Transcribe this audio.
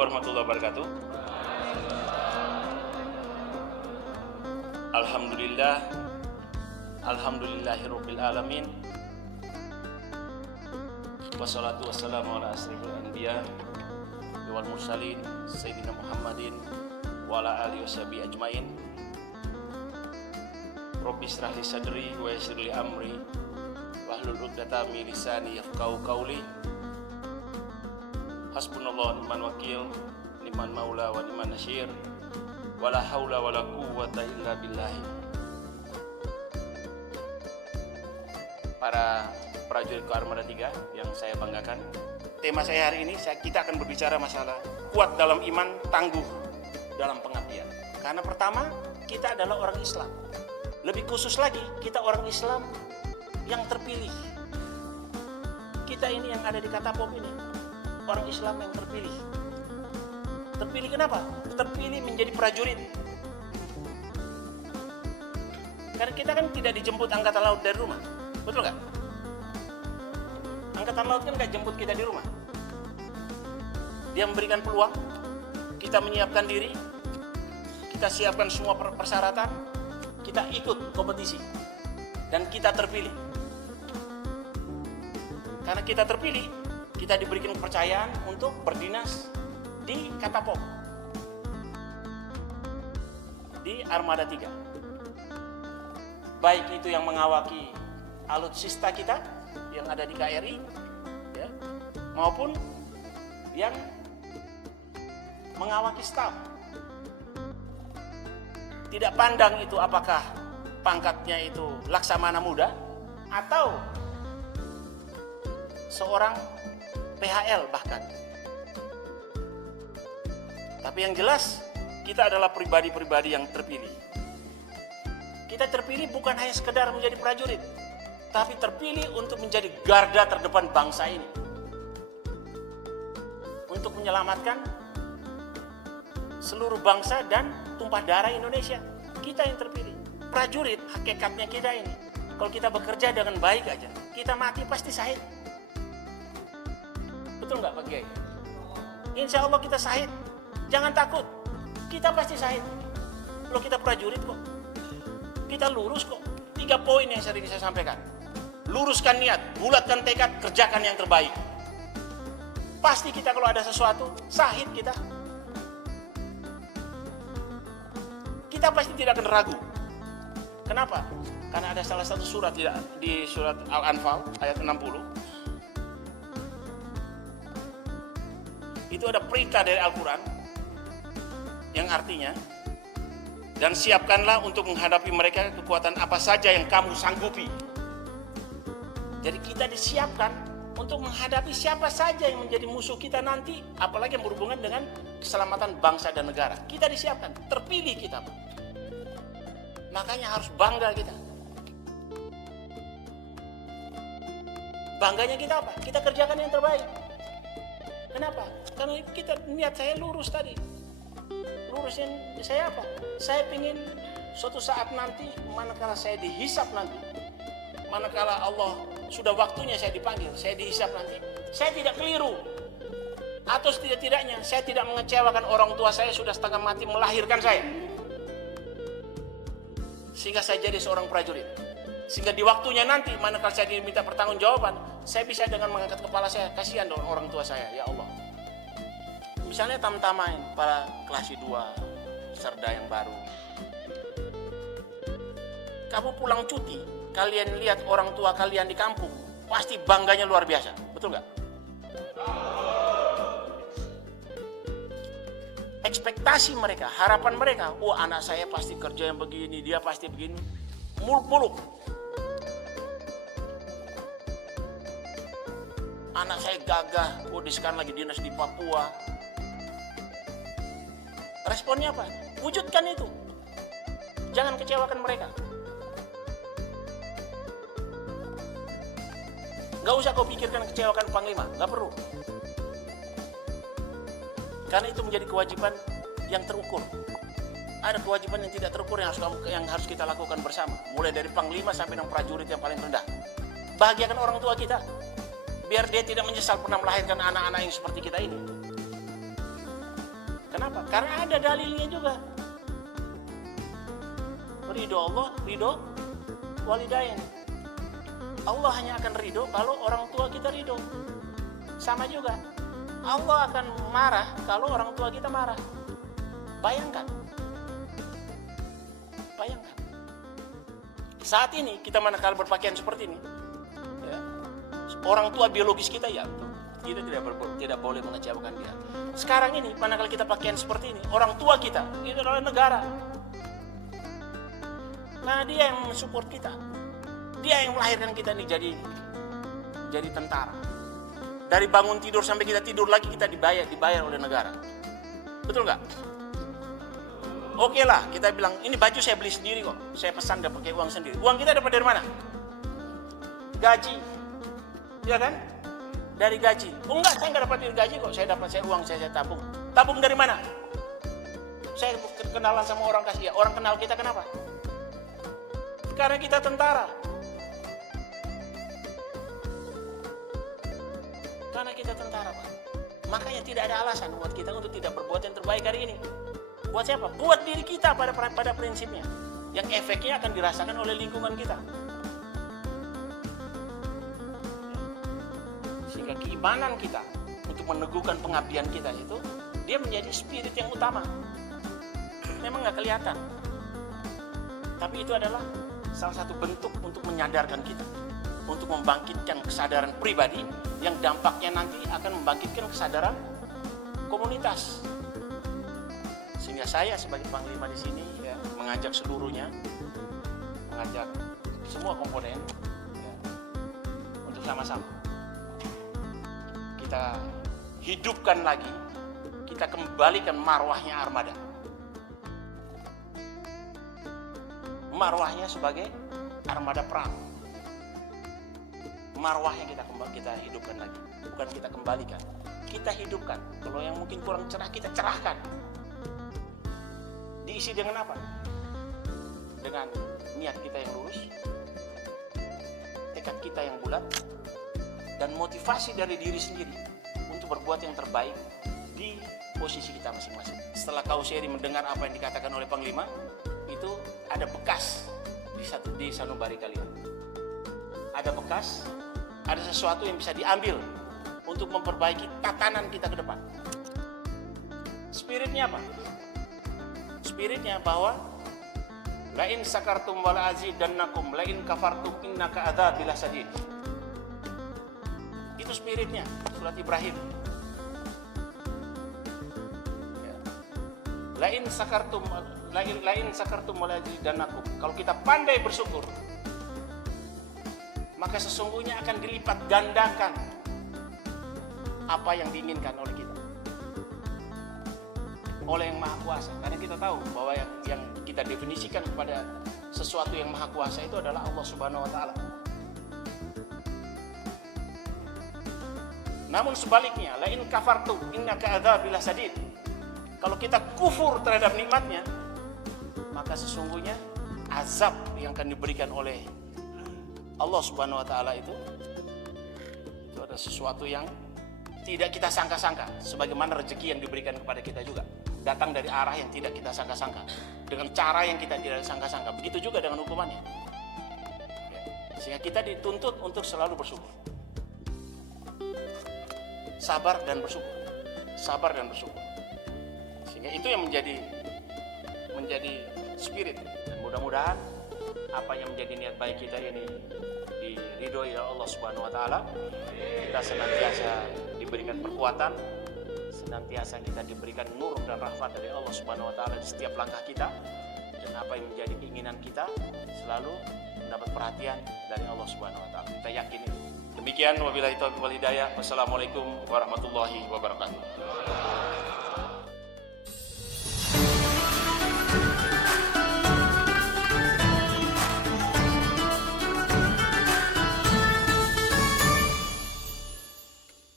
warahmatullahi wabarakatuh. Alhamdulillah, alhamdulillahirabbil alamin. Wassalatu wassalamu ala asyrofil anbiya wal mursalin sayyidina Muhammadin wa ala alihi washabihi ajmain. Rabbi shrah li sadri wa yassir li amri wahlul 'uqdatam min lisani yafqahu qawli. Hasbunallahu wa ni'mal wakil, ni'mal maula wa ni'man nasyir, wala haula wala quwwata illa billah. Para prajurit Armada 3 yang saya banggakan, tema saya hari ini kita akan berbicara masalah kuat dalam iman, tangguh dalam pengabdian. Karena pertama, kita adalah orang Islam. Lebih khusus lagi, kita orang Islam yang terpilih. Kita ini yang ada di Katapok ini orang Islam yang terpilih. Terpilih kenapa? Terpilih menjadi prajurit. Karena kita kan tidak dijemput angkatan laut dari rumah, betul nggak? Angkatan laut kan nggak jemput kita di rumah. Dia memberikan peluang, kita menyiapkan diri, kita siapkan semua persyaratan, kita ikut kompetisi, dan kita terpilih. Karena kita terpilih, kita diberikan kepercayaan untuk berdinas di Katapok, di Armada 3. Baik itu yang mengawaki alutsista kita yang ada di KRI, ya, maupun yang mengawaki staf. Tidak pandang itu apakah pangkatnya itu Laksamana Muda atau seorang PHL bahkan. Tapi yang jelas, kita adalah pribadi-pribadi yang terpilih. Kita terpilih bukan hanya sekedar menjadi prajurit, tapi terpilih untuk menjadi garda terdepan bangsa ini. Untuk menyelamatkan seluruh bangsa dan tumpah darah Indonesia. Kita yang terpilih. Prajurit, hakikatnya kita ini. Kalau kita bekerja dengan baik aja, kita mati pasti syahid. Betul nggak Pak Kiai? Insya Allah kita syahid. Jangan takut, kita pasti syahid. Kalau kita prajurit kok, kita lurus kok. 3 poin yang sering saya sampaikan. Luruskan niat, bulatkan tekad, kerjakan yang terbaik. Pasti kita kalau ada sesuatu, syahid kita. Kita pasti tidak akan ragu. Kenapa? Karena ada salah satu surat di surat Al-Anfal ayat 60. Itu ada perintah dari Al-Quran yang artinya, dan siapkanlah untuk menghadapi mereka kekuatan apa saja yang kamu sanggupi. Jadi kita disiapkan untuk menghadapi siapa saja yang menjadi musuh kita nanti, apalagi yang berhubungan dengan keselamatan bangsa dan negara. Kita disiapkan, terpilih kita. Makanya harus bangga kita. Bangganya kita apa? Kita kerjakan yang terbaik. Kenapa? Karena kita niat saya lurus tadi. Lurusin saya apa? Saya ingin suatu saat nanti, manakala saya dihisap nanti, manakala Allah sudah waktunya saya dipanggil, saya dihisap nanti, saya tidak keliru. Atau setidak-tidaknya saya tidak mengecewakan orang tua saya sudah setengah mati melahirkan saya, sehingga saya jadi seorang prajurit. Sehingga di waktunya nanti, manakala saya diminta pertanggungjawaban, saya bisa dengan mengangkat kepala saya, kasihan dong orang tua saya, ya Allah. Misalnya tamtamain para kelas 2, serda yang baru. Kamu pulang cuti, kalian lihat orang tua kalian di kampung, pasti bangganya luar biasa, betul nggak? Ekspektasi mereka, harapan mereka, anak saya pasti kerja yang begini, dia pasti begini, muluk-muluk. Anak saya gagah, sekarang lagi dinas di Papua. Responnya apa? Wujudkan itu. Jangan kecewakan mereka. Gak usah kau pikirkan kecewakan Panglima, gak perlu. Karena itu menjadi kewajiban yang terukur. Ada kewajiban yang tidak terukur yang harus kita lakukan bersama. Mulai dari Panglima sampai dengan prajurit yang paling rendah. Bahagiakan orang tua kita, biar dia tidak menyesal pernah melahirkan anak-anak yang seperti kita ini. Kenapa? Karena ada dalilnya juga. Ridho Allah, ridho walidain. Allah hanya akan ridho kalau orang tua kita ridho. Sama juga, Allah akan marah kalau orang tua kita marah. Bayangkan. Saat ini kita manakala berpakaian seperti ini, ya, orang tua biologis kita ya, kita tidak boleh mengecewakan dia. Sekarang ini manakala kita pakaian seperti ini, orang tua kita itu adalah negara. Nah, dia yang mensupport kita, dia yang melahirkan kita nih jadi tentara. Dari bangun tidur sampai kita tidur lagi kita dibayar oleh negara. Betul nggak? Oke lah, kita bilang ini baju saya beli sendiri kok, saya pesan dan pakai uang sendiri. Uang kita dapat dari mana? Gaji, ya kan? Dari gaji. Oh enggak, saya nggak dapat dari gaji kok, saya uang saya tabung. Tabung dari mana? Saya kenalan sama orang kasih, ya orang kenal kita kenapa? Karena kita tentara. Karena kita tentara, Pak. Makanya tidak ada alasan buat kita untuk tidak berbuat yang terbaik hari ini. Buat siapa? Buat diri kita pada prinsipnya. Yang efeknya akan dirasakan oleh lingkungan kita. Sehingga keimanan kita untuk meneguhkan pengabdian kita itu, dia menjadi spirit yang utama. Memang nggak kelihatan. Tapi itu adalah salah satu bentuk untuk menyadarkan kita. Untuk membangkitkan kesadaran pribadi yang dampaknya nanti akan membangkitkan kesadaran komunitas. Sehingga saya sebagai panglima di sini ya, mengajak seluruhnya, mengajak semua komponen ya, untuk sama-sama kita hidupkan lagi, kita kembalikan marwahnya armada. Marwahnya sebagai armada perang. Marwahnya kita hidupkan lagi, bukan kita kembalikan. Kita hidupkan. Kalau yang mungkin kurang cerah kita cerahkan. Diisi dengan apa? Dengan niat kita yang lurus, tekad kita yang bulat, dan motivasi dari diri sendiri untuk berbuat yang terbaik di posisi kita masing-masing. Setelah Kauseri mendengar apa yang dikatakan oleh Panglima, itu ada bekas di sanubari kalian. Ada bekas, ada sesuatu yang bisa diambil untuk memperbaiki tatanan kita ke depan. Spiritnya apa? Spiritnya bahwa lain sakartum wala azidannakum lain kafartum innaka adzabil sadid. Itu spiritnya surat Ibrahim. Ya. Lain sakartum wala azidannakum. Kalau kita pandai bersyukur, maka sesungguhnya akan dilipat gandakan apa yang diinginkan oleh kita. Oleh yang Maha Kuasa. Karena kita tahu bahwa yang kita definisikan kepada sesuatu yang Maha Kuasa itu adalah Allah Subhanahu wa Ta'ala. Namun sebaliknya, lain kafartum innaka adzabil sadid. Kalau kita kufur terhadap nikmatnya, maka sesungguhnya azab yang akan diberikan oleh Allah Subhanahu wa Ta'ala itu ada sesuatu yang tidak kita sangka-sangka, sebagaimana rezeki yang diberikan kepada kita juga datang dari arah yang tidak kita sangka-sangka, dengan cara yang kita tidak sangka-sangka. Begitu juga dengan hukumannya. Sehingga kita dituntut untuk selalu bersyukur, sabar dan bersyukur, sabar dan bersyukur. Sehingga itu yang menjadi spirit. Dan mudah-mudahan apa yang menjadi niat baik kita ini diridhoi oleh Allah Subhanahu wa Ta'ala. Kita senantiasa diberikan perkuatan, senantiasa kita diberikan nur dan rahmat dari Allah Subhanahu wa Ta'ala di setiap langkah kita, dan apa yang menjadi keinginan kita selalu mendapat perhatian dari Allah Subhanahu wa Ta'ala. Kita yakin itu. Demikian, wabillahi taufiq wal hidayah. Wassalamualaikum warahmatullahi wabarakatuh.